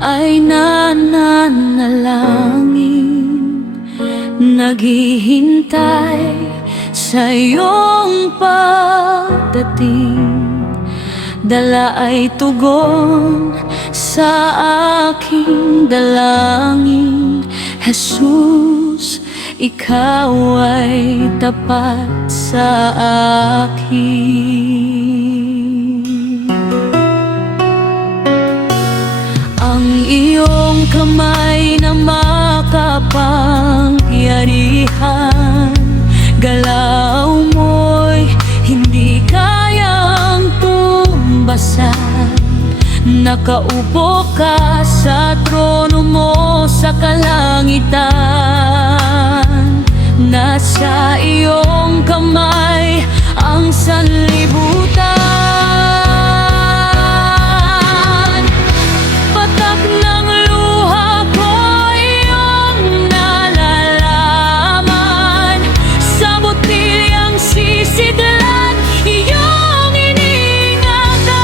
ay nananalangin, naghihintay sa iyong pagdating. Dala ay tugon sa aking dalangin. Jesus, ikaw ay tapat sa akin. Ang iyong kamay na makapangyarihan, galaw mo'y hindi kayang tumbasan. Nakaupo ka sa trono mo sa kalangitan. Nasa iyong kamay ang sanlibutan. Patak ng luha ko iyong nalalaman. Sa botilyang sisidlan iyong iningatan.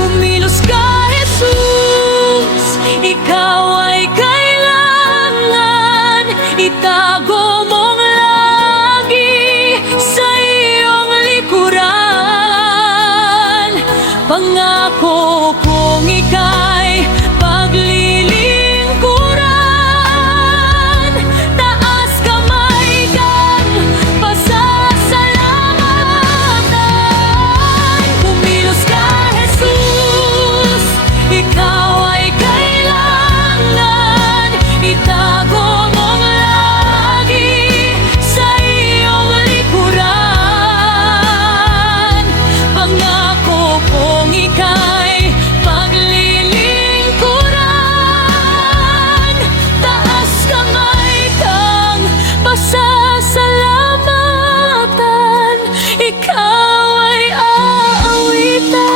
Kumilos ka, Jesus, ikaw ay kailangan. Itago mong lagi sa iyong likuran. Pangako kong ika'y paglilingkuran. Taas kamay kang pasasalamatan. Kumilos ka, Jesus, ikaw ay kailangan. Itago mong lagi sa iyong likuran. Pangako kong ika'y paglilingkuran. Taas kamay kang pasasalamatan. Ikaw ay aawitan.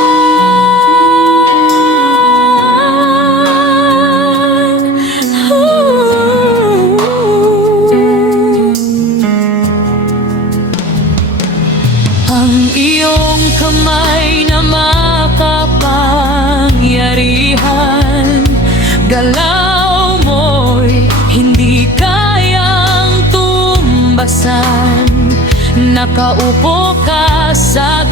Ang iyong kamay na makapangyarihan, galaw mo'y hindi kayang tumbasan. Nakaupo ka sa